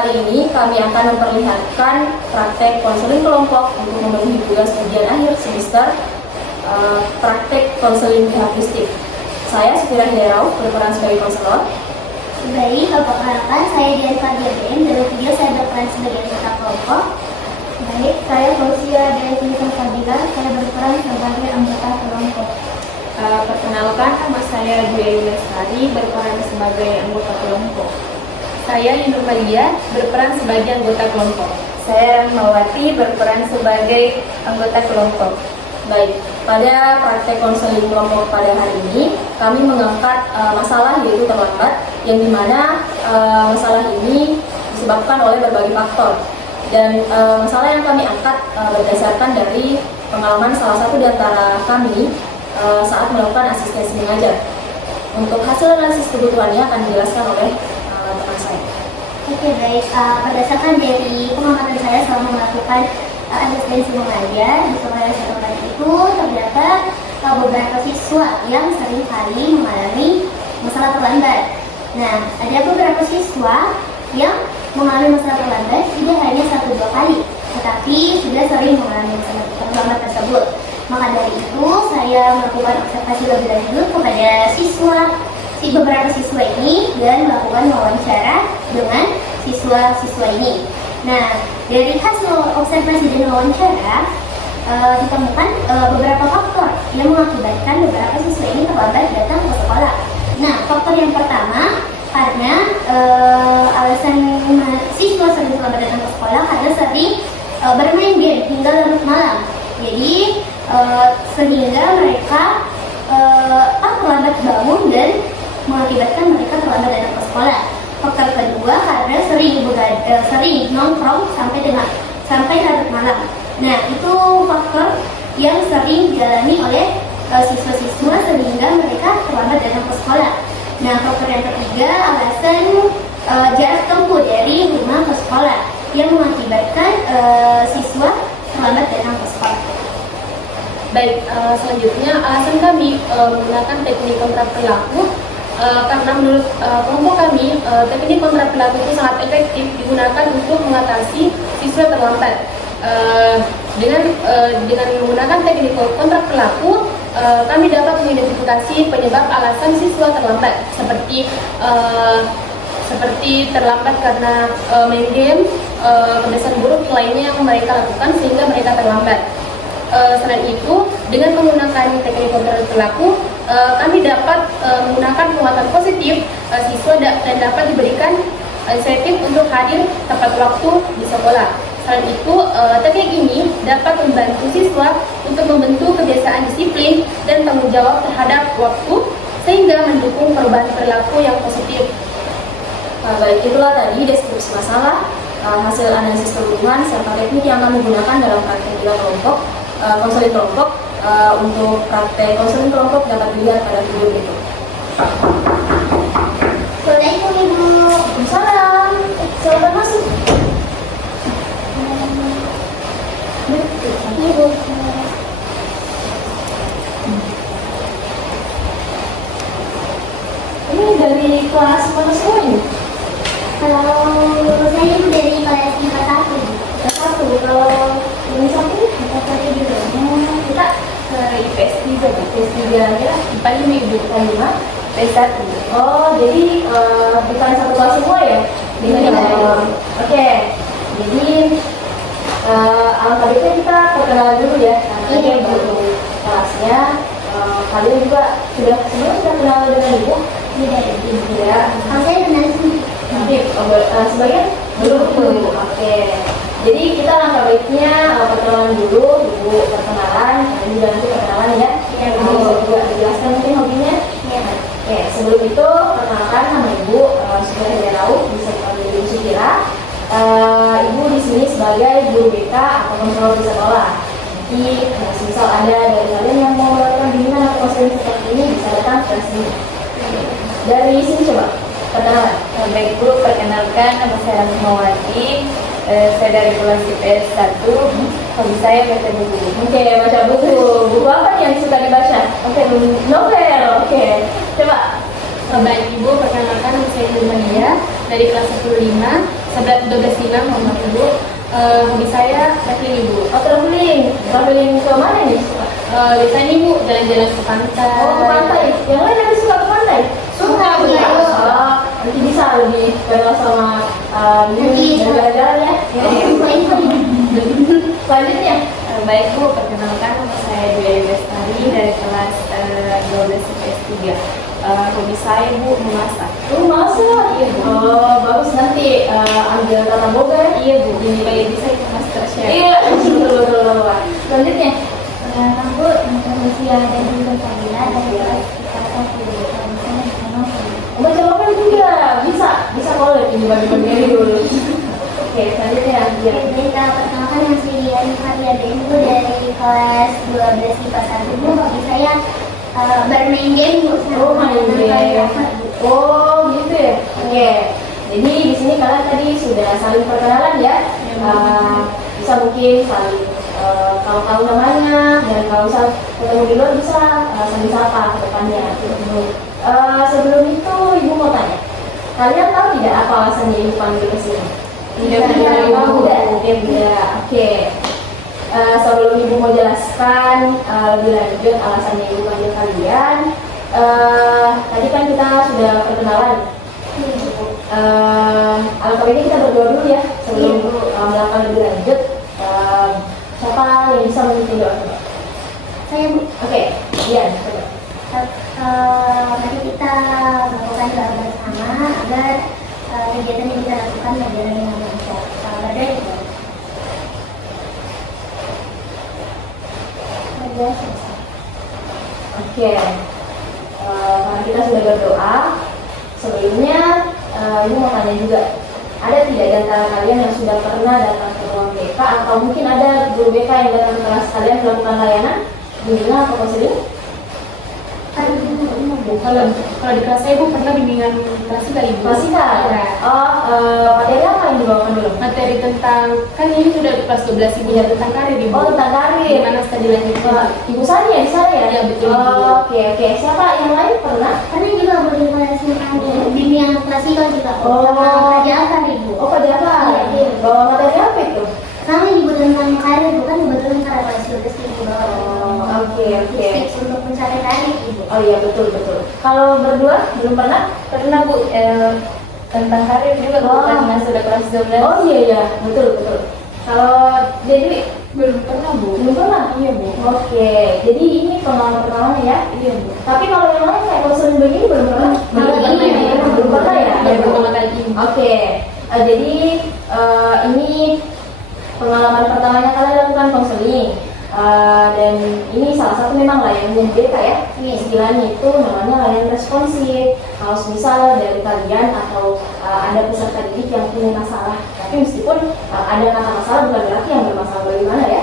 kali ini kami akan memperlihatkan praktek konseling kelompok untuk memenuhi tugas ujian akhir semester praktek konseling pihak. Saya Sufira Hiderau, berperan sebagai konselor. Baik, perkenalkan saya Dian Fadia BM. Dalam video saya berperan sebagai anggota kelompok. Baik, saya Fausia dari Fadila. Saya berperan sebagai anggota kelompok. Perkenalkan, nama saya Dwi Lestari, berperan sebagai anggota kelompok. Saya Inul Maria, berperan sebagai anggota kelompok. Saya Rahmawati, berperan sebagai anggota kelompok. Baik, pada praktek konseling kelompok pada hari ini kami mengangkat masalah yaitu terlambat, yang dimana masalah ini disebabkan oleh berbagai faktor. Dan masalah yang kami angkat berdasarkan dari pengalaman salah satu di antara kami saat melakukan asistensi mengajar. Untuk hasil analisis kebutuhannya akan dijelaskan oleh teman saya. Oke, baik. Berdasarkan dari pengamatan saya selama melakukan asistensi mengajar di sekolah yang saya tempati itu, terdapat beberapa siswa yang sering kali mengalami masalah terlambat. Nah, ada beberapa siswa yang mengalami masalah terlambat tidak hanya 1-2 kali, tetapi sudah sering mengalami masalah terlambat tersebut. Maka dari itu, saya melakukan observasi lebih lanjut kepada beberapa siswa ini dan melakukan wawancara dengan siswa-siswa ini. Nah, dari hasil observasi dan wawancara ditemukan beberapa faktor yang mengakibatkan beberapa siswa ini terlambat datang ke sekolah. Nah, faktor yang pertama karena alasan siswa sering terlambat datang ke sekolah karena sering bermain game hingga larut malam. Jadi sehingga mereka terlambat bangun dan mengakibatkan mereka terlambat datang ke sekolah. Faktor kedua karena sering nongkrong sampai larut malam. Nah, itu faktor yang sering dialami oleh siswa-siswa sehingga mereka terlambat datang ke sekolah. Nah, faktor yang ketiga alasan jarak tempuh dari rumah ke sekolah yang mengakibatkan siswa terlambat datang ke sekolah. Baik, selanjutnya alasan kami menggunakan teknik kontrak perilaku karena menurut kelompok kami teknik kontrak perilaku itu sangat efektif digunakan untuk mengatasi siswa terlambat. Dengan menggunakan teknik kontrak perilaku, kami dapat mengidentifikasi penyebab alasan siswa terlambat seperti terlambat karena main game, kebiasaan buruk lainnya yang mereka lakukan sehingga mereka terlambat. Selain itu, dengan menggunakan teknik kontrak perilaku, kami dapat menggunakan penguatan positif siswa dan dapat diberikan insentif untuk hadir tepat waktu di sekolah. Selain itu, teknik ini dapat membantu siswa untuk membentuk kebiasaan disiplin dan tanggung jawab terhadap waktu sehingga mendukung perubahan perilaku yang positif. Baik, itulah tadi deskripsi masalah, hasil analisis kebutuhan serta teknik yang kami gunakan dalam praktek kelompok. Konseling kelompok. Untuk praktek konseling kelompok dapat dilihat pada video berikut. Assalamualaikum Ibu. Waalaikumsalam. Silakan masuk. Ibu. Ini dari kelas mana semua ini? Kalau saya Ibu dari kelas 1. Kelas 1. Kalau ini satu juga. Kita ke IPS 3, IPS 3 ya. IPA 5 Ibu, IPA 5, IPS 1. Oh, jadi bukan satu kelas semua ya? Oke. Jadi alhamdulillah kita perkenalan dulu ya. Nanti baru kelasnya. Kalian juga sudah kenal dengan Ibu? Tidak. Kalau saya kenal sendiri. Sebagian belum. Oke. Jadi kita langkah baiknya perkenalan dulu, Ibu perkenalan, nanti nanti perkenalan ya. Ibu juga dijelaskan mungkin hobinya. Oke, sebelum itu perkenalkan nama Ibu Sufira Hiderau, bisa dipanggil Ibu Sufira. Ibu di sini sebagai guru BK atau konselor di sekolah. Jadi misal ada dari kalian yang mau melakukan bimbingan atau konseling seperti ini bisa datang ke sini. Dari sini coba perkenalan. Baik Bu, perkenalkan nama saya Rahmawati. Saya dari kelas IPS 1. Hobi saya baca buku. Oke, baca buku. Buku apa nih yang suka dibaca? Oke, novel. Oke, coba. Baik Ibu, perkenalkan nama saya Inul Maria dari kelas 1-5. 12 silam, mohon maaf Ibu. Hobi saya traveling Ibu. Oh, traveling ke mana nih? Biasanya nih Bu, jalan-jalan ke pantai. Oh, ke pantai. Yang lain ada suka ke pantai? Suka, Bu. iya. Nanti bisa lebih kenal sama Nanti. jalan-jalan ya. Info-info nih. Selanjutnya, Baik Bu, perkenalkan nama saya Dwi Bestari dari kelas 12 IPS 3. Hobi saya Bu memasak. masak. Oh, bagus, nanti ambil tata boga ya. Iya Bu, supaya bisa ikut master chef. Iya, betul. Selanjutnya, Aku Nusia dan juga Fadila dari kelas IPA 1. baca novel juga bisa collab ini bagi-bagi dulu. Oke, selanjutnya Oke, jadi kita perkenalkan yang Sri Faria Ibu dari kelas 12 IPA 1. Bu, hobi saya bermain game Bu. Oh, main game. Oh, gitu ya. Oke. Jadi di sini kalian tadi sudah saling perkenalan ya. Bisa mungkin saling kalau tahu namanya, dan kalau misal ketemu di luar bisa saling sapa ke depannya. Sebelum itu Ibu mau tanya, kalian tahu tidak apa alasannya Ibu panggil ke sini? Tidak tahu. Tidak. Oke. Sebelum Ibu mau jelaskan lebih lanjut alasannya Ibu panggil kalian, tadi kan kita sudah perkenalan. Alangkah baiknya kita berdoa dulu ya sebelum melakukan lebih lanjut. Siapa yang bisa memimpin doa? Saya Bu. Oke, Ian. Coba. Mari kita melakukan doa bersama agar kegiatan yang kita lakukan berjalan dengan lancar. Badai. Oke. Karena kita sudah berdoa, sebelumnya Ibu mau tanya juga, ada tidak di antara kalian yang sudah pernah datang ke ruang BK atau mungkin ada guru BK yang datang ke kelas kalian melakukan layanan bimbingan atau konseling? Kalau di kelas saya Bu pernah bimbingan klasika Ibu. Klasika? Iya. Materi apa yang dibawakan dulu? Materi tentang, kan ini sudah di kelas 12 Ibu ya, tentang karir Ibu. Oh, tentang karir. Gimana studi lanjutnya? Ibu Sari ya di sana ya? Iya, betul, Ibu. Oke. Siapa yang lain pernah? Karena juga boleh kelas bimbingan klasikal juga. Oh. Sama Raja Afar Ibu. Oh, Pak Jafar. Iya. Bawa materi apa itu? Sama Ibu tentang karir bukan kebetulan karena kelas 12 Ibu bawa. Oke. Tips untuk mencari karir Ibu. Oh iya, betul. Kalau berdua belum pernah? Pernah Bu, tentang karir juga Bu, Oh. karena sudah kelas 12. Oh iya, betul. Kalau Dewi Belum pernah Bu. belum pernah? Iya Bu. Oke, jadi ini pengalaman pertamanya ya? Iya Bu. Tapi kalau yang lain kayak konseling begini belum pernah? Belum pernah, ya. Belum pernah ya? Baru pertama kali ini. Oke, jadi ini pengalaman pertamanya kalian lakukan konseling. Dan ini salah satu memang layanan BK ya. Istilahnya itu namanya layanan responsif. Kalau misal dari kalian atau ada peserta didik yang punya masalah, tapi meskipun ada kata masalah bukan berarti yang bermasalah bagaimana ya.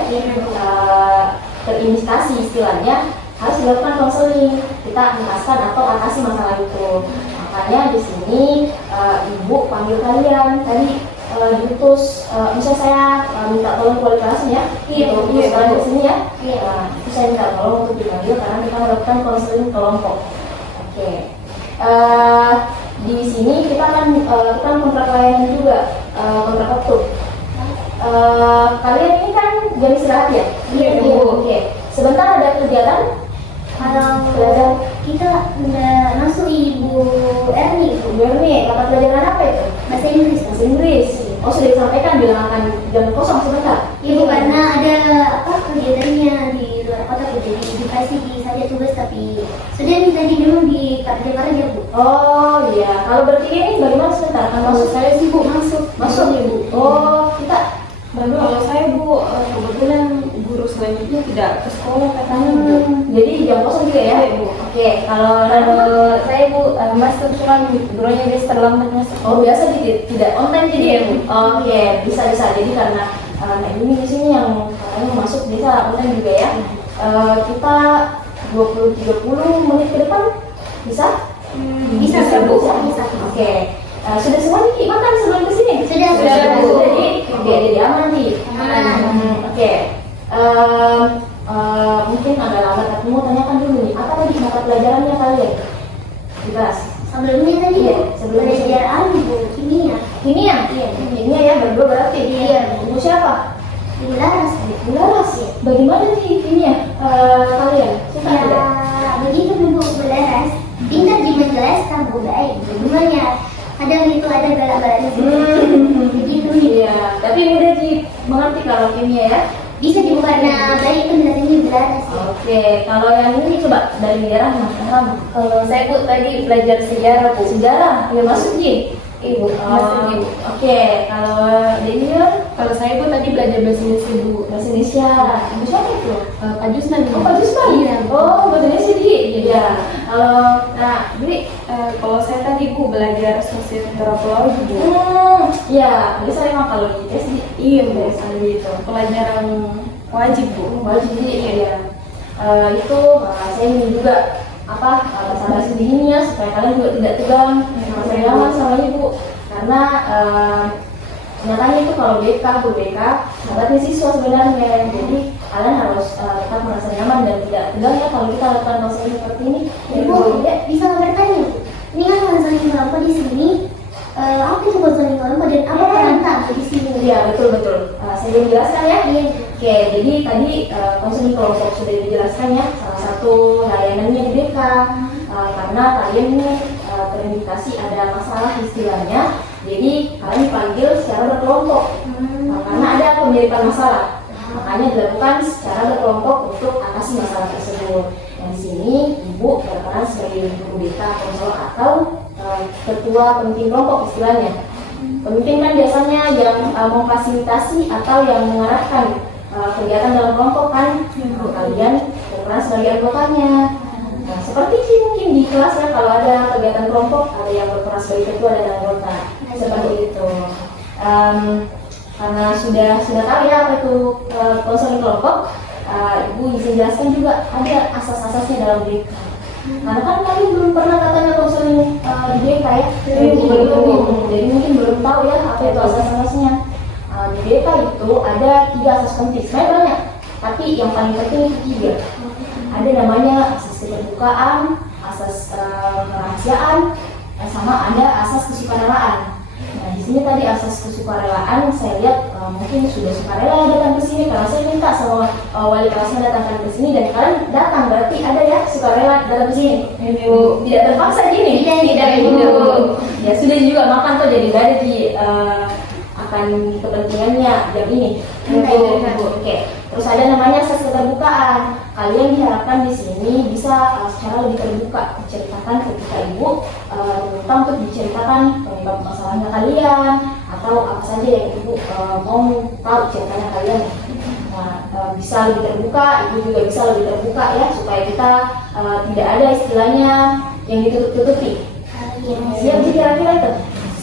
Terindikasi istilahnya harus dilakukan konseling. Kita menjelaskan atau atasi masalah itu. Makanya di sini Ibu panggil kalian tadi diutus, misalnya saya minta tolong kualitasnya, diutus kalian ke sini ya. Itu saya minta tolong untuk dipanggil karena kita melakukan konseling kelompok. Oke. Di sini kita kan kontrak layanan juga, kontrak waktu. Kalian ini kan jam istirahat ya? Iya. Oke. Sebentar ada kegiatan. Kalau Belajar. kita udah masuk Ibu Erni Ibu. Berni, mata pelajaran apa itu? Bahasa Inggris. Bahasa Inggris. Oh, sudah disampaikan bilang akan jam kosong sebentar. Ibu karena ada kegiatannya di luar kota Bu, jadi dikasih saja tugas tapi sudah nih tadi memang di kerja Bu. Oh iya, kalau bertiga ini bagaimana sebentar? Akan masuk Saya sih Bu masuk ya Bu. Oh, kita berdua. Kalau saya Bu, kebetulan guru selanjutnya tidak ke sekolah katanya Bu. Jadi jam kosong juga ya? Iya, Bu. Oke, kalau Saya Bu, masuk cuma gurunya bisa terlambat masuk. oh biasa tidak on time jadi ya Bu? Iya, Bu. Oke, bisa. Jadi karena ini di sini yang katanya masuk bisa on time juga ya. Kita 20-30 menit ke depan bisa? Bisa Bu. Bisa. Oke. Sudah semua nih makan sebelum kesini? Sudah, Bu. Jadi aman nih. Aman. Oke. Mungkin agak lama tapi mau tanyakan dulu nih, apa tadi mata pelajarannya kalian di kelas? Sebelumnya tadi Iya, sebelumnya. belajar Bu kimia. Kimia? Iya. Kimia ya, berdua berarti. Iya. Ibu siapa? Ibu Laras. Ibu Laras. Bagaimana nih kimia kalian? Suka Ya, tidak? begitu Bu Laras. Pintar di menjelaskan Bu baik. Gimana? Kadang itu ada bala-balanya begitu. Iya, tapi mudah mengerti kalau kimia ya. Bisa Bu karena baik penjelasannya Ibu Laras. Oke, kalau yang ini coba dari daerah mana? Kalau saya Bu tadi belajar sejarah Bu. Sejarah, ya masuk Ji. Ibu, masuk Ibu. Oke, kalau Daniel Kalau saya Bu tadi belajar bahasa Indonesia Bu. bahasa Indonesia. Ibu siapa itu? Pak Jusman Bu. Oh, Pak Jusman? Iya. Oh, bahasa Indonesia Ji. Iya. Kalau Dwi, Kalau saya tadi Bu belajar sosiotropologi Bu. ya, bisa emang kalau di SD. Iya Bu. Biasanya gitu. Pelajaran wajib Bu. Wajib Ji, ya. Itu saya ingin juga bahasa dirinya supaya kalian juga tidak tegang sama sama ibu karena nyatanya itu kalau BK Bu BK sahabatnya siswa sebenarnya, jadi kalian harus tetap merasa nyaman dan tidak tegang ya kalau kita lakukan konseling seperti ini. Ibu, bisa nggak bertanya? Ini kan konseling kelompok di sini. Apa itu konseling kelompok dan apa peran kamu di sini? Iya betul. Saya ingin jelaskan ya. Iya. Oke, jadi tadi konseling kelompok sudah dijelaskan ya. Salah satu layanannya di BK karena kalian ini terindikasi ada masalah istilahnya. Jadi kalian dipanggil secara berkelompok karena ada pemiripan masalah. Makanya dilakukan secara berkelompok untuk atasi masalah tersebut. Dan di sini ibu berperan sebagai guru BK atau ketua pemimpin kelompok istilahnya. Pemimpin kan biasanya yang memfasilitasi atau yang mengarahkan kegiatan dalam kelompok kan. Kalian berperan sebagai anggotanya. Nah, seperti sih mungkin di kelas ya kalau ada kegiatan kelompok ada yang berperan sebagai ketua dan anggota seperti itu. Karena sudah tahu ya apa itu konseling kelompok, ibu izin jelaskan juga ada asas-asasnya dalam BK. Karena kan kalian belum pernah katanya konseling di BK ya, jadi mungkin belum tahu ya apa itu asas-asasnya. Di BK itu ada 3 asas penting, sebenarnya banyak, tapi yang paling penting itu 3. Ada namanya asas keterbukaan, asas kerahasiaan, sama ada asas kesukarelaan. Nah di sini tadi asas kesukarelaan saya lihat mungkin sudah sukarela datang ke sini karena saya minta sama wali kelasnya datangkan ke sini dan kalian datang berarti ada ya sukarela datang ke sini. Ibu tidak terpaksa gini. Tidak Ibu. Ya sudah juga makan tuh jadi ada di akan kepentingannya jam ini. Ibu. Oke. Terus ada namanya asas keterbukaan. Kalian diharapkan di sini bisa secara lebih terbuka menceritakan ketika ibu minta untuk diceritakan penyebab masalahnya kalian atau apa saja yang ibu mau tahu ceritanya kalian. Nah, bisa lebih terbuka, ibu juga bisa lebih terbuka ya supaya kita tidak ada istilahnya yang ditutup-tutupi. Siap sih kira-kira itu?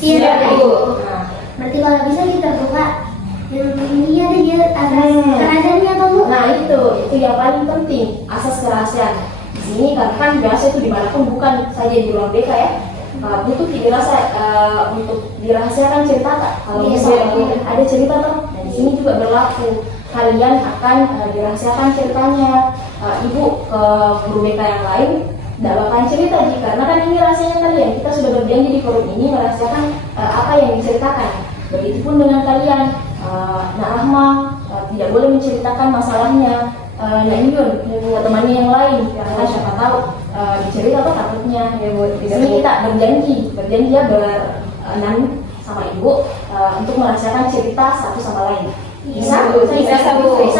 Siap, Bu. Nah, berarti kalau bisa kita buka ini ada dia asas kerahasiaannya apa Bu? Nah itu yang paling penting asas kerahasiaan. Di sini kan biasa itu dimanapun bukan saja di ruang BK ya. Butuh dirasa untuk dirahasiakan cerita tak? Kalau misalnya ada cerita tuh, nah di sini juga berlaku. Kalian akan dirahasiakan ceritanya. Ibu ke guru BK yang lain tidak bakalan cerita karena kan ini rahasianya kalian. Kita sudah berjanji di forum ini merahasiakan apa yang diceritakan. Begitupun dengan kalian. Nak Rahma tidak boleh menceritakan masalahnya Nak Yun buat temannya yang lain karena siapa tahu dicerita atau takutnya ya buat di sini kita berjanji ya berenam sama ibu untuk merahasiakan cerita satu sama lain. Bisa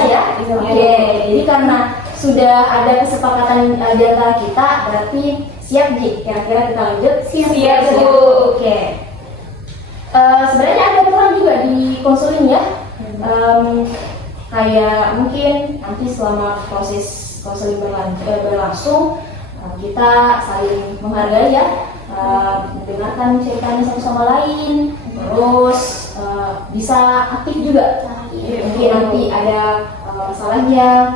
ya. Oke, jadi karena sudah ada kesepakatan di antara kita berarti siap Ji, kira-kira kita lanjut. Siap, Bu. Oke. Sebenarnya ada peran juga di konseling ya, kayak mungkin nanti selama proses konseling berlangsung kita saling menghargai ya, mendengarkan ceritanya satu sama lain, terus bisa aktif juga. Mungkin nanti ada masalahnya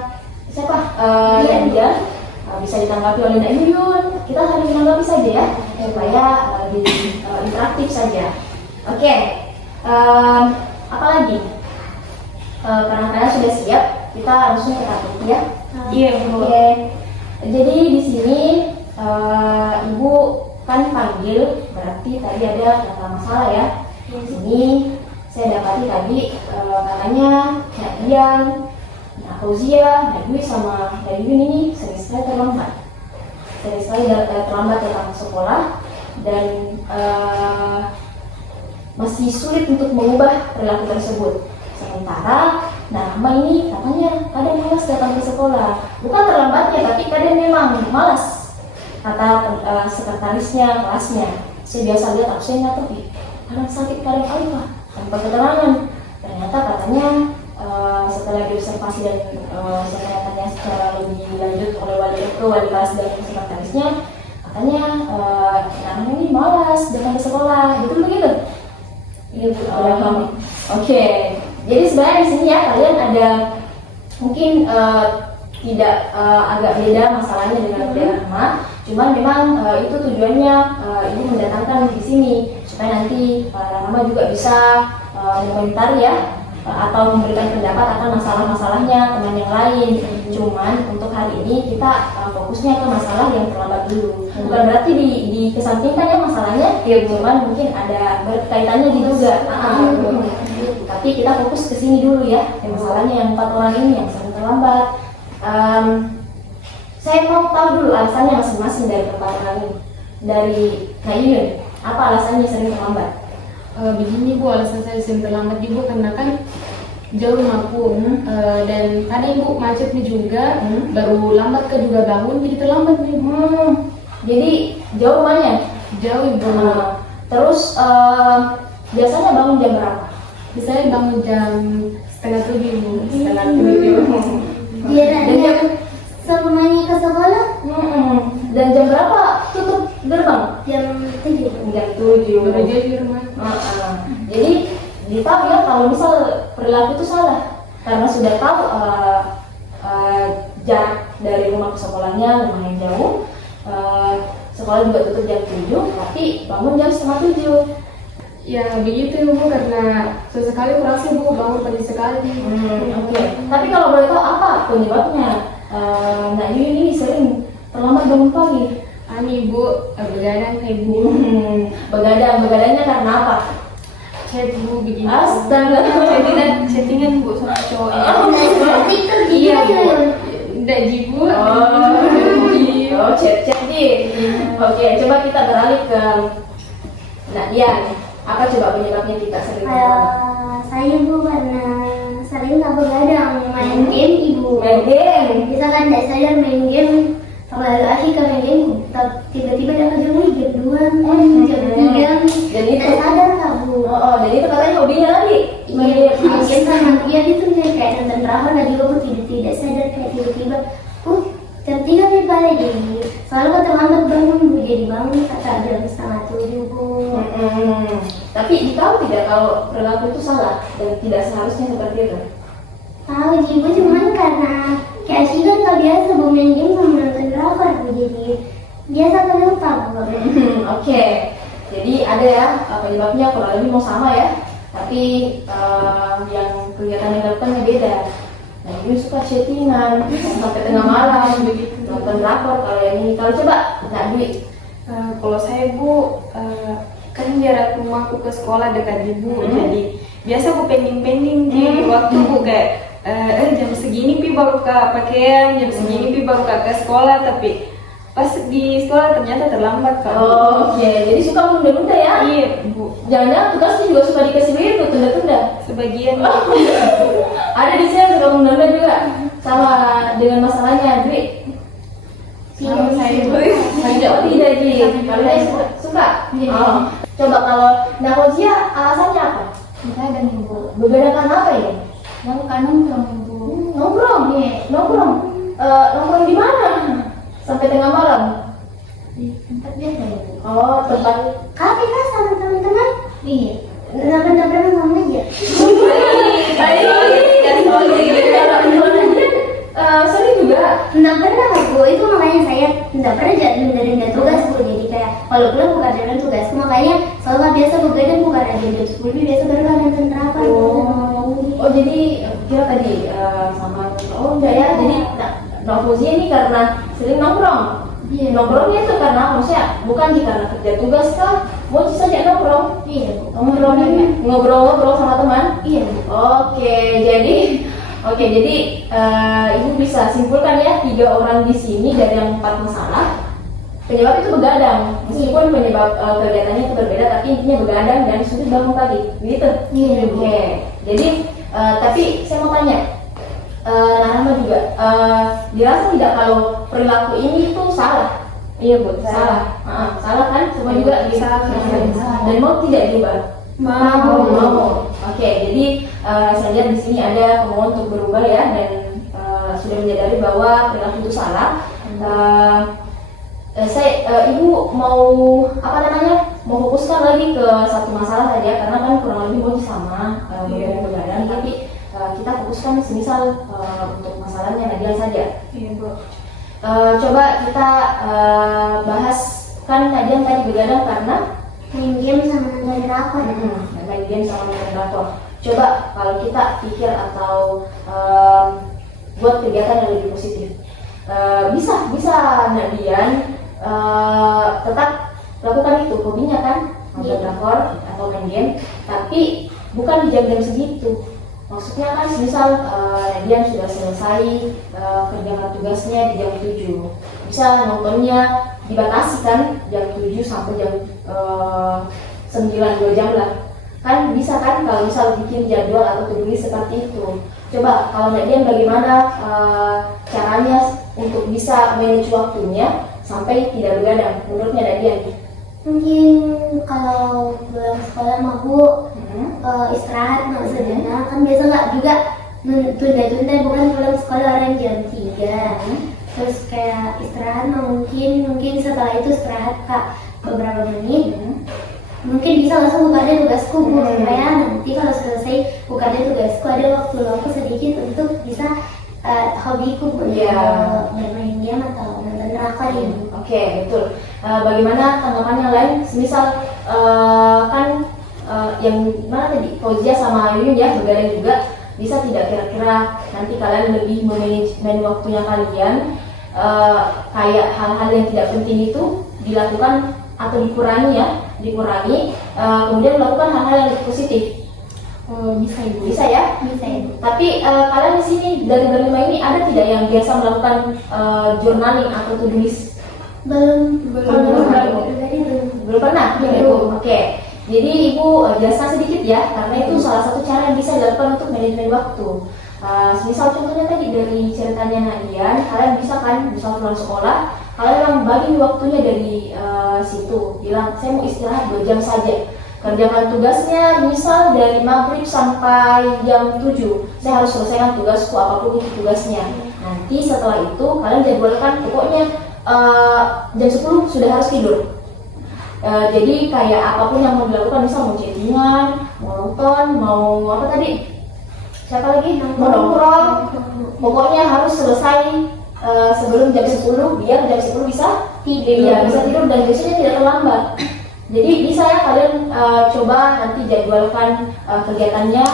siapa dia bisa ditanggapi oleh Nak Yuyun, kita saling menanggapi saja ya supaya lebih interaktif saja. Oke, apa lagi? Karena kalian sudah siap, kita langsung ke topik ya. Iya Bu. Oke, jadi di sini ibu kan panggil, berarti tadi ada data masalah ya. Di sini sini saya dapati tadi katanya Kak Dian, Kak Fauzia, Kak Dwi sama Kak Yun ini sering sekali terlambat. Sering sekali terlambat datang ke sekolah dan masih sulit untuk mengubah perilaku tersebut. Sementara Rahma ini katanya kadang malas datang ke sekolah. Bukan terlambatnya, tapi kadang memang malas. Kata sekretarisnya kelasnya, saya biasa lihat absennya tapi kadang sakit, kadang apa tanpa keterangan. Ternyata katanya setelah diobservasi dan saya tanya secara lebih lanjut oleh wali kelas dan sekretarisnya, katanya Rahma ini malas datang ke sekolah. Betul begitu? Iya Bu. Oke. Jadi sebenarnya di sini ya kalian ada mungkin tidak agak beda masalahnya dengan Rahma, cuman memang itu tujuannya ibu mendatangkan di sini supaya nanti Rahma juga bisa mengomentari ya atau memberikan pendapat akan masalah-masalahnya teman yang lain. Cuman untuk hari ini kita fokusnya ke masalah yang terlambat dulu. Bukan berarti dikesampingkan ya masalahnya, cuman mungkin ada berkaitannya juga. Tapi kita fokus ke sini dulu ya, masalahnya yang 4 orang ini yang sering terlambat. Saya mau tahu dulu alasannya masing-masing dari 4 orang ini. Dari Kak Yun, apa alasannya sering terlambat? Begini Bu, alasan saya sering terlambat Ibu karena kan jauh rumahku dan kadang Ibu macet nih juga, baru lambat ke juga bangun jadi terlambat nih. Jadi jauh rumahnya? Jauh Ibu. Terus biasanya bangun jam berapa? Saya bangun jam 6:30 Ibu. 6:30. Dia sebelumnya ke sekolah Dan jam berapa tutup gerbang? jam 7. Jam 7. Baru jadi rumah. Jadi ditahu ya kalau misal perilaku itu salah karena sudah tahu jarak dari rumah ke sekolahnya lumayan jauh. Sekolah juga tutup jam 7, tapi bangun jam 6:30. Ya begitu Bu, karena sesekali kurasa Bu bangun pagi sekali. Oke. Tapi kalau boleh tahu apa penyebabnya? Nak Yun ini sering terlambat bangun pagi. Ani Bu, begadang kayak Bu. Begadangnya karena apa? Chat Bu begini. Astaga. Chattingan Bu sama cowoknya. Seperti itu Iya Bu. gimana? Udah Ji Bu. Chat nih. Oke, coba kita beralih ke Nak Dian. Apa coba penyebabnya kita sering terlambat? Saya Bu karena sering tak begadang main game Ibu. Main game. Misalkan tidak sadar main game, terlalu asik ke main game, tiba-tiba dia kerja jam 2, jam 3. Jadi itu. Tidak sadar tak Bu? Jadi itu katanya hobinya lagi. Main Iya, game. mungkin sama dia itu kayak nonton drama dan juga Bu tidak sadar kayak tiba-tiba, jam 3 nih balik jadi. Soalnya kok terlambat bangun Bu, jadi bangun kata jam 6:30 Bu. Tapi ditahu tidak kalau perilaku itu salah dan tidak seharusnya seperti itu? Tahu Ibu, cuman karena kayak sih kan tak biasa Bu main game sama nonton drakor Bu, jadi biasa lupa Bu. Oke. Jadi ada ya penyebabnya kurang lebih mau sama ya, tapi yang kegiatan yang dilakukannya beda. Nah ini suka chattingan sampai tengah malam begitu, nonton drakor. Kalau yang ini, kalau coba Nak Dwi. Kalau saya Bu, kan jarak rumahku ke sekolah dekat Ibu, jadi biasa aku pending di waktu Bu kayak jam segini Pi baru ke pakaian, jam segini Pi baru ke sekolah, tapi pas di sekolah ternyata terlambat Kak. Oke, jadi suka menunda-nunda ya? Iya Bu, Jangan-jangan tugasnya juga suka dikasih begitu, tunda-tunda. sebagian Ada di sini yang suka menunda juga, sama dengan masalahnya Dwi. sama saya Bu. Tidak Ji, kalian suka? Coba kalau Nakozia alasannya apa? Begadang Ibu. Begadang karena apa ini? Yang nongkrong Ibu. Nongkrong? Nongkrong? Nongkrong di mana? Sampai tengah malam? Di tempat biasa Ibu. Oh, tempat Kafe kan sama teman-teman? Iya. Nggak pernah aja. sering juga. Nggak pernah Bu, itu makanya saya nggak pernah nunda tugas Bu. Jadi kayak kalau pulang bukan jalan tugasku, makanya soalnya biasa begadang bukan ada jam 10 biasa baru ada nonton drakor. Oh jadi kira tadi sama enggak ya? Jadi Nak Fauzia ini karena sering nongkrong. Iya, nongkrongnya itu karena maksudnya bukan karena kerja tugas kah? Mau saja nongkrong? Iya Bu. Ngobrol-ngobrol sama teman? Iya Bu. Oke, jadi ibu bisa simpulkan ya 3 orang di sini dari yang 4 masalah. Penyebab itu begadang, meskipun penyebab kegiatannya itu berbeda, tapi intinya begadang dan sulit bangun pagi, gitu. Iya. Oke, jadi tapi saya mau tanya, Narama juga, dirasa tidak kalau perilaku ini itu salah? Iya Bu, salah. Salah kan? Semua juga Salah. Dan mau tidak diubah? Mau. Oke, jadi saya lihat di sini ada kemauan untuk berubah ya, dan sudah menyadari bahwa perilaku itu salah. Ibu mau mau fokuskan lagi ke satu masalah saja, karena kan kurang lebih mau sama begadang, tapi kita fokuskan semisal untuk masalahnya Nadia saja. Iya Bu. Coba kita bahas, kan Nadia tadi begadang karena Main game sama nonton drakor. main game sama nonton drakor. Coba kalau kita pikir atau buat kegiatan yang lebih positif, bisa Nadian tetap lakukan itu hobinya kan, nonton drakor atau main game, tapi bukan di jam-jam segitu. Maksudnya kan misal Nadian sudah selesai kerjaan tugasnya di jam 7, bisa nontonnya dibatasi kan jam 7 sampai jam 9, 2 jam lah. Kan bisa kan kalau misal bikin jadwal atau to-do list seperti itu. Coba kalau Nadian bagaimana caranya untuk bisa manage waktunya sampai tidak begadang menurutnya Nadian? Mungkin kalau pulang sekolah mah Bu istirahat nggak sejenak, kan biasa nggak juga tunda-tunda, bukan pulang sekolah orang jam 3 terus kayak istirahat mah mungkin setelah itu istirahat Kak beberapa menit, mungkin bisa langsung buka deh tugasku Bu, supaya nanti kalau selesai buka deh tugasku ada waktu luang sedikit untuk bisa hobiku Bu, bermain game atau nonton drakor ini. Oke, betul. Bagaimana tanggapan yang lain? Semisal kan yang mana tadi Fauzia sama Yuyun ya begadang juga, bisa tidak kira-kira nanti kalian lebih manajemen waktunya kalian, kayak hal-hal yang tidak penting itu dilakukan atau dikurangi, kemudian melakukan hal-hal yang positif. Bisa Ibu. Bisa ya? Bisa Ibu. Tapi kalian di sini dari berlima ini ada tidak yang biasa melakukan journaling atau to-do list? Belum Pernah? Ibu. Oke. Jadi Ibu jelaskan sedikit ya, karena itu salah satu cara yang bisa dilakukan untuk manajemen waktu. Misal contohnya tadi dari ceritanya Nadian, kalian bisa kan, misal pulang sekolah, kalian memang bagi waktunya dari situ, bilang saya mau istirahat 2 jam saja. Kerjakan tugasnya misal dari maghrib sampai jam 7, saya harus selesaikan tugasku apapun itu tugasnya. Nanti setelah itu kalian jadwalkan, pokoknya jam 10 sudah harus tidur. Jadi kayak apapun yang mau dilakukan, misal mau chattingan, mau nonton, mau apa tadi? Siapa lagi? Mau nongkrong. Pokoknya harus selesai sebelum jam 10 biar jam 10 bisa tidur. Ya, bisa tidur dan besoknya tidak terlambat. Jadi bisa ya kalian coba nanti jadwalkan kegiatannya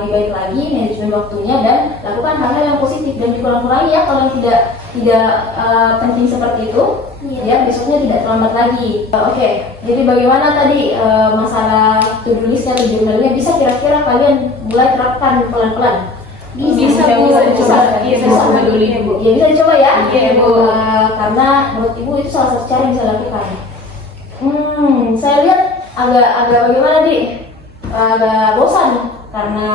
lebih baik lagi, manajemen waktunya, dan lakukan hal-hal yang positif dan dikurang-kurangi ya kalau tidak penting seperti itu, ya besoknya tidak terlambat lagi. Oke, jadi bagaimana tadi masalah to-do list atau journalnya bisa kira-kira kalian mulai terapkan pelan-pelan? Bisa coba dulu ya Bu. Ya bisa dicoba ya. Iya, Bu. Karena menurut Ibu itu salah satu cara yang bisa dilakukan. Saya lihat agak bagaimana agak bosan karena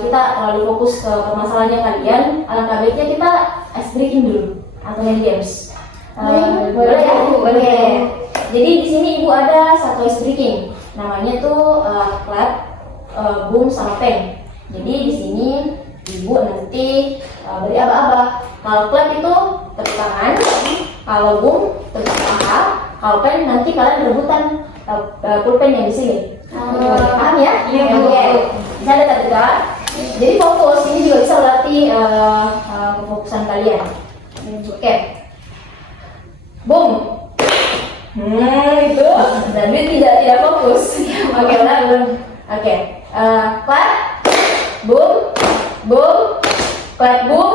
kita terlalu fokus ke permasalahannya kalian. Alangkah baiknya kita ice breaking dulu atau main games. Boleh ya? Boleh. Jadi di sini Ibu ada satu ice breaking, namanya tuh clap, boom sama pen. Jadi di sini Ibu nanti beri aba-aba. Kalau clap itu tepuk tangan, kalau boom tepuk paha, kalau pen nanti kalian rebutan pulpen yang di sini. Paham ya? Iya, Bu. Bisa ada tegak. Jadi fokus ini juga bisa melatih kefokusan kalian. Oke. Boom. Itu dan tidak fokus. Oke, belum. Oke. Clap. Boom. Boom. Clap boom.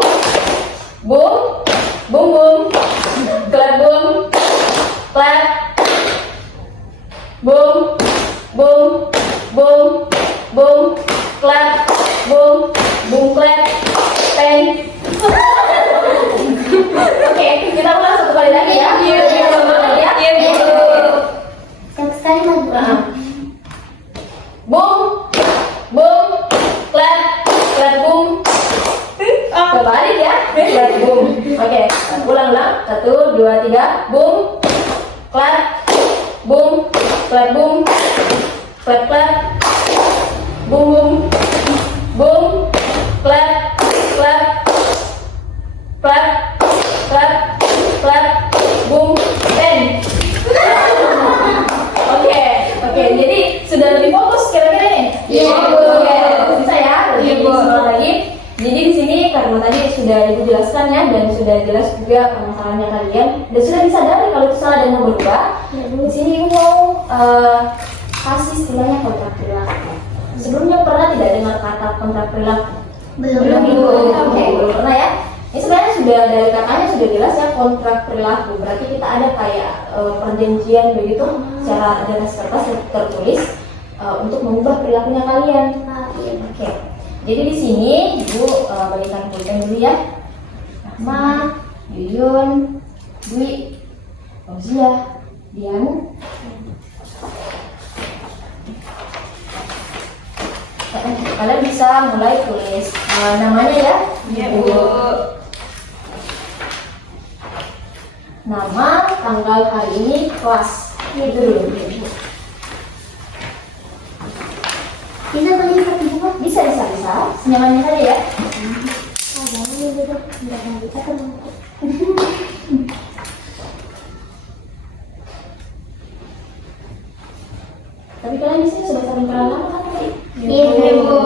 Boom. Boom boom. Clap boom. Clap. Boom. Boom. Boom. Boom. Clap. Boom. Boom clap. Bang. Oke, kita ulang satu kali lagi ya. Iya, Ya. Satu sekali lagi. Boom. Boom. Clap. Clap boom. Kebalik ya. Clap boom. Oke, ulang-ulang. 1, 2, 3. Boom. Clap. Boom. Clap boom. Clap clap. Boom boom. Boom. Clap. Clap. Clap. Clap. Clap. Boom. Bang. Oke. Jadi sudah lebih fokus kira-kira nih. Iya, Bu. Oke, bisa ya. Iya, Lebih Bu. semangat lagi. Jadi di sini karena tadi sudah Ibu jelaskan ya dan sudah jelas juga permasalahannya kalian dan sudah disadari kalau itu salah dan mau berubah. Di sini Ibu mau kasih istilahnya kontrak perilaku. Sebelumnya pernah tidak dengar kata kontrak perilaku? Belum. Ibu. Oke, belum pernah ya. Ini sebenarnya sudah dari katanya sudah jelas ya kontrak perilaku. Berarti kita ada kayak perjanjian begitu secara di atas kertas tertulis untuk mengubah perilakunya kalian. Oke. Jadi di sini Ibu bagikan pulpen dulu ya. Rahma, Yuyun, Dwi, Fauzia, Dian. Kalian bisa mulai tulis namanya ya. Iya, Bu. Nama, tanggal hari ini, kelas. Itu dulu. Bisa beli satu buku? Bisa. Senyamannya saja ya. Oh, jangan dulu. Jangan bisa teman. Tapi kalian di sini sudah saling kenal lama kan tadi? Iya, Bu.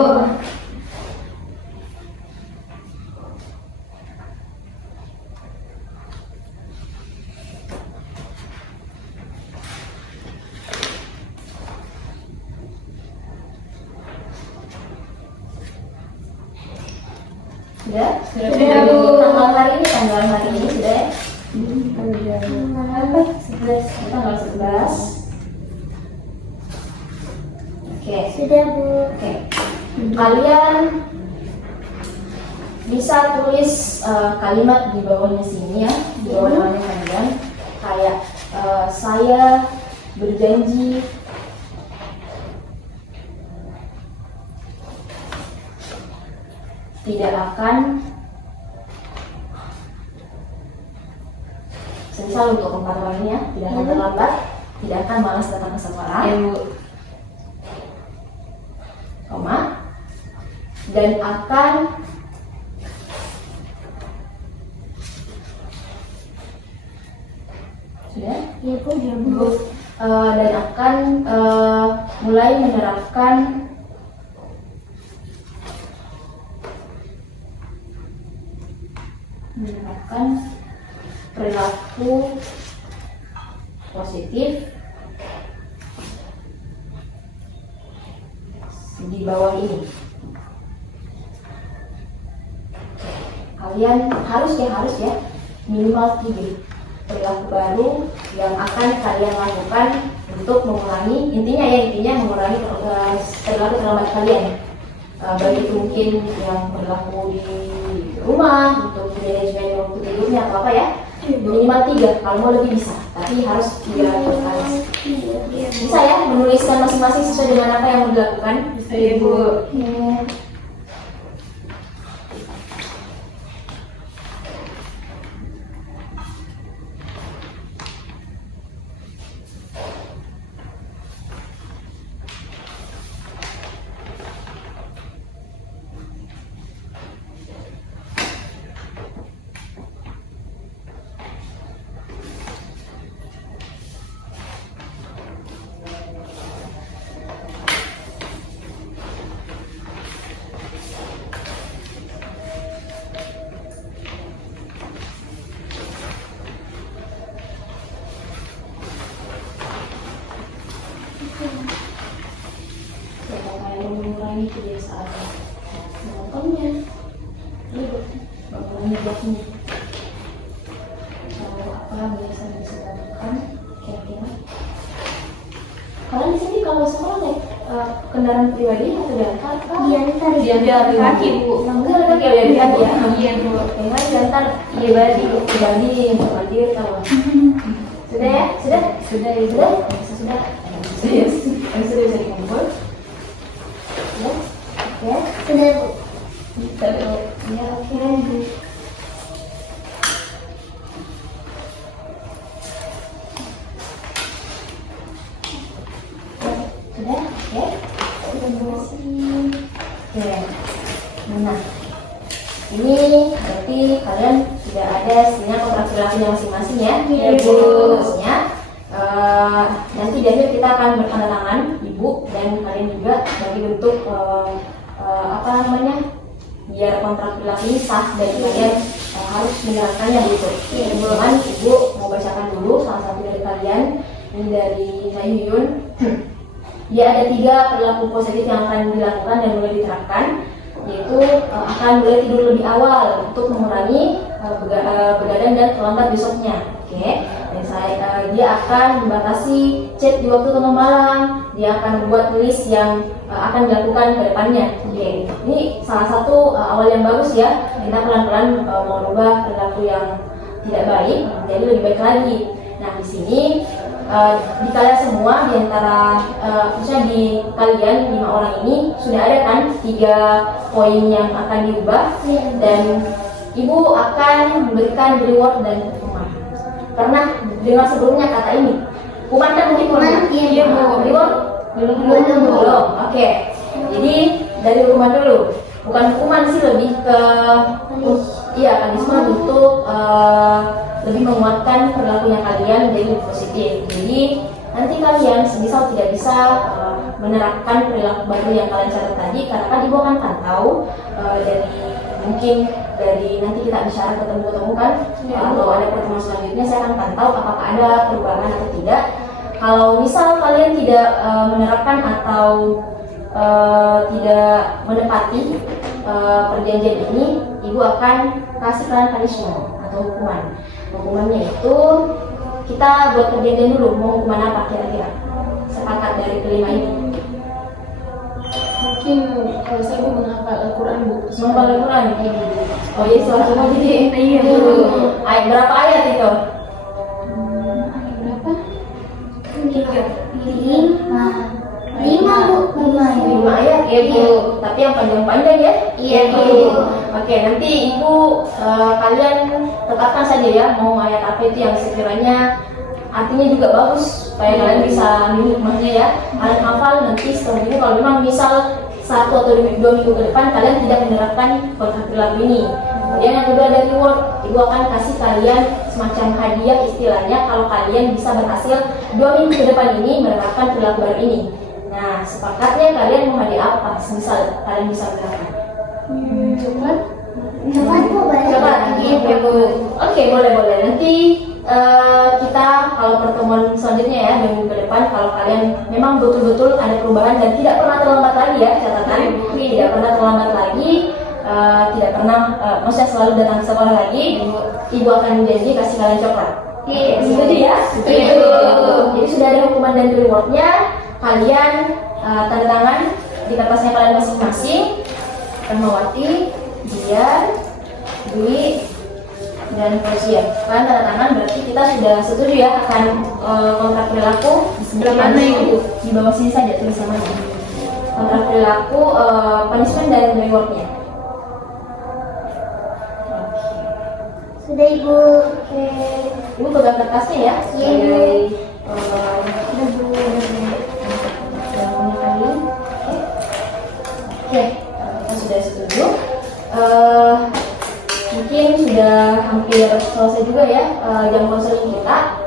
Sudah? Sudah, Bu. Tanggal hari ini sudah ya? Tanggal 11. Oke. Sudah, Bu. Oke. Kalian bisa tulis kalimat di bawahnya sini ya, di bawah namanya kalian. Kayak saya berjanji tidak akan semisal untuk ungkapan ini ya, tidak akan terlambat, tidak akan malas datang ke sekolah, Iya, Bu. koma, dan akan sudah Iya, Bu. Iya, Bu. dan akan mulai menerapkan perilaku positif di bawah ini. Kalian harus ya minimal 3 perilaku baru yang akan kalian lakukan untuk mengurangi intinya mengurangi perilaku terlambat kalian. Baik itu mungkin yang berlaku di rumah untuk manajemen waktu tidurnya atau apa ya, minimal 3, kalau mau lebih bisa, tapi harus 3 kali. Bisa ya menuliskan masing-masing sesuai dengan apa yang mau dilakukan. Bisa, ya, Bu. Mengurangi kebiasaan menontonnya, mengurangi buatnya, atau apa biasa bisa dilakukan kira-kira? Kalian di sini kalau sekolah naik kendaraan pribadi atau diantar? Diantar. Diantar kaki, Bu. Enggak, kaki ya diantar ya. Iya, Bu. Memang diantar pribadi mandiri kalau. Sudah ya? Sudah? Sudah ya? Sudah? Sudah? Sudah bisa dikumpul? Sudah? Oke? Sudah, Bu. Ya, oke. Sudah? Oke? Sudah, Bu. Oke. Nah, ini berarti kalian sudah ada sinyal kontrak perilakunya masing-masing ya. Iya, Bu. Bu. Maksudnya, nanti di akhir kita akan bertanda tangan, Ibu dan kalian juga bagi bentuk apa namanya, biar kontrak perilaku ini sah dan kalian harus menyerahkannya gitu. Cuman Ibu mau bacakan dulu salah satu dari kalian, ini dari Yuyun. Dia ada 3 perilaku positif yang akan dilakukan dan mulai diterapkan, yaitu akan mulai tidur lebih awal untuk mengurangi begadang dan terlambat besoknya. Oke. Dan dia akan membatasi chat di waktu tengah malam. Dia akan membuat list yang akan dilakukan ke depannya. Oke. Ini salah satu awal yang bagus ya. Kita pelan-pelan mengubah perilaku yang tidak baik menjadi lebih baik lagi. Nah, di sini di kalian semua, di antara misalnya di kalian 5 orang ini sudah ada kan 3 poin yang akan diubah, dan Ibu akan memberikan reward dan hukuman. Pernah dengar sebelumnya kata ini? Hukuman kan mungkin pernah? Iya, Bu. Reward? Belum. Oke. Jadi dari hukuman dulu. Bukan hukuman sih, lebih ke punishment untuk lebih menguatkan perilakunya kalian menjadi lebih positif. Jadi nanti kalian semisal tidak bisa menerapkan perilaku baru yang kalian catat tadi, karena kan Ibu akan pantau dari mungkin dari nanti kita bicara ketemu kan, atau ada pertemuan selanjutnya saya akan pantau apakah ada perubahan atau tidak. Kalau misal kalian tidak menerapkan atau tidak menepati perjanjian ini, Ibu akan kasih kalian punishment atau hukuman. Hukumannya itu kita buat perjanjian dulu, mau hukuman apa kira-kira? Sepakat dari kelima ini. Mungkin kalau saya Bu menghafal Al-Quran, Bu. Menghafal Al-Quran. Oh iya, soal semua jadi. Iya, Bu. Ayat berapa ayat itu? Berapa? 5, Bu. 5 ayat ya, Bu. Tapi yang panjang-panjang ya. Iya, Bu. Oke, nanti Ibu kalian tetapkan saja ya mau ayat apa itu yang sekiranya artinya juga bagus supaya kalian bisa hikmahnya ya. Kalian hafal nanti setelah itu, kalau memang misal 1 atau 2 minggu ke depan kalian tidak menerapkan kontrak perilaku ini. Kemudian yang kedua ada reward. Ibu akan kasih kalian semacam hadiah istilahnya kalau kalian bisa berhasil 2 minggu ke depan ini menerapkan perilaku baru ini. Nah, sepakatnya kalian mau hadiah apa? Misal kalian bisa menerapkan. Cepat. Cepat, Bu. Cepat. Oke, boleh. Nanti kita kalau pertemuan selanjutnya ya, minggu ke depan, kalau kalian memang betul-betul ada perubahan dan tidak pernah terlambat lagi ya, catatan tidak pernah terlambat lagi, tidak pernah maksudnya selalu datang ke sekolah lagi, Ibu akan janji kasih kalian coklat. Setuju ya? Setuju. Jadi sudah ada hukuman dan rewardnya. Kalian tanda tangan di kertasnya kalian masing-masing. Rahmawati, Dian, Dwi, dan Fauziah. Kalian tanda tangan berarti kita sudah setuju ya akan kontrak perilaku. Di sebelah mana itu? Di bawah sini saja tulisannya. Kontrak perilaku, punishment dan rewardnya. Sudah, Ibu. Oke. Ibu pegang kertasnya ya. Iya, Bu. Oke, kita sudah setuju. Mungkin sudah hampir selesai juga ya jam konseling kita.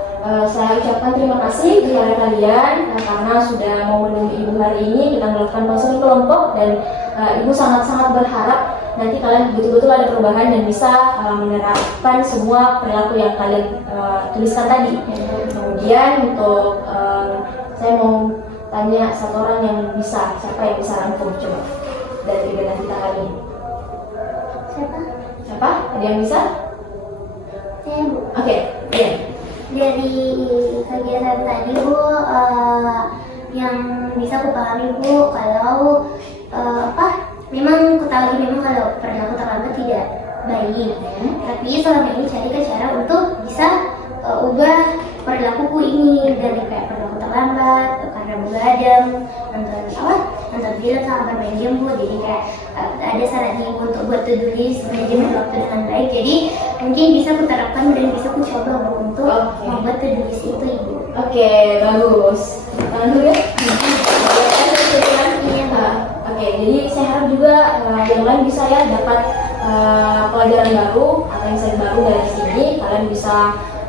Saya ucapkan terima kasih kepada kalian karena sudah mau menunggu Ibu hari ini. Kita melakukan konseling kelompok dan Ibu sangat-sangat berharap nanti kalian betul-betul ada perubahan dan bisa menerapkan semua perilaku yang kalian tuliskan tadi. Kemudian untuk saya mau tanya satu orang yang bisa, siapa yang bisa rangkum coba dari kegiatan kita hari ini? Siapa? Siapa? Ada yang bisa? Saya, Bu. Oke, iya. Dari kegiatan tadi Bu, yang bisa aku pahami Bu, kalau memang ketahui memang kalau perilaku terlambat tidak baik. Tapi selama ini cari ke cara untuk bisa ubah perilakuku ini dari kayak perilaku terlambat karena begadang, nonton film sama bermain game Bu. Jadi kayak ada sarannya Ibu untuk buat to-do list, manajemen waktu dengan baik. Jadi mungkin bisa aku terapkan dan bisa aku coba Bu untuk membuat to-do list itu Ibu. Oke, bagus. Tangan dulu ya. Oke, jadi saya harap juga yang lain bisa ya dapat pelajaran baru atau insight baru dari sini. Kalian bisa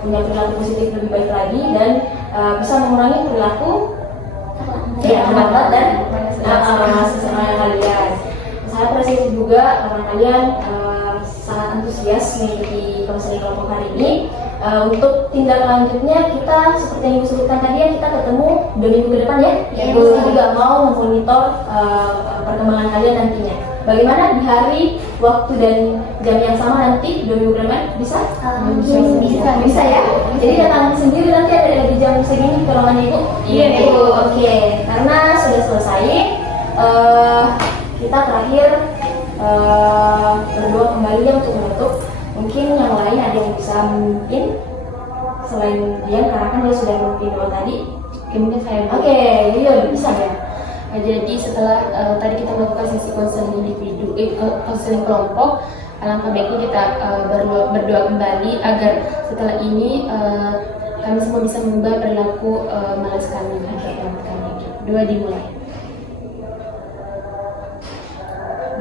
punya perilaku positif lebih baik lagi dan bisa mengurangi perilaku terlambat dan sesama kalian. Saya apresiasi juga karena kalian sangat antusias mengikuti konseling kelompok hari ini. Untuk tindak lanjutnya kita seperti yang Ibu sebutkan tadi ya, kita ketemu 2 minggu ke depan ya. Ibu juga mau memonitor perkembangan kalian nantinya. Bagaimana di hari, waktu dan jam yang sama nanti 2 minggu ke depan bisa? Bisa ya. Jadi datang sendiri nanti ada di jam segini ke ruangan Ibu. Iya Ibu. Oke, karena sudah selesai. Kita terakhir berdoa kembali ya untuk menutup. Mungkin yang lain ada yang bisa memimpin selain dia karena kan dia sudah memimpin doa tadi. Mungkin saya. Oke, Yuyun bisa ya. Jadi setelah tadi kita melakukan sesi konseling individu, konseling kelompok, alangkah baiknya kita berdoa kembali agar setelah ini kami semua bisa mengubah perilaku malas kami. Doa dimulai.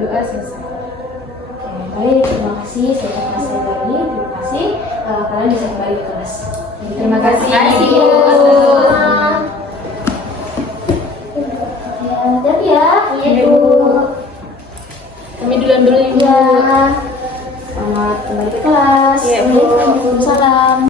Doa selesai. Baik, terima kasih. Saya lagi. Terima kasih. Kalian bisa kembali ke kelas. Terima kasih. Ibu. Hati-hati ya. Iya Bu. Kami duluan dulu Ibu. Selamat kembali ke kelas. Iya, Bu. Waalaikumsalam.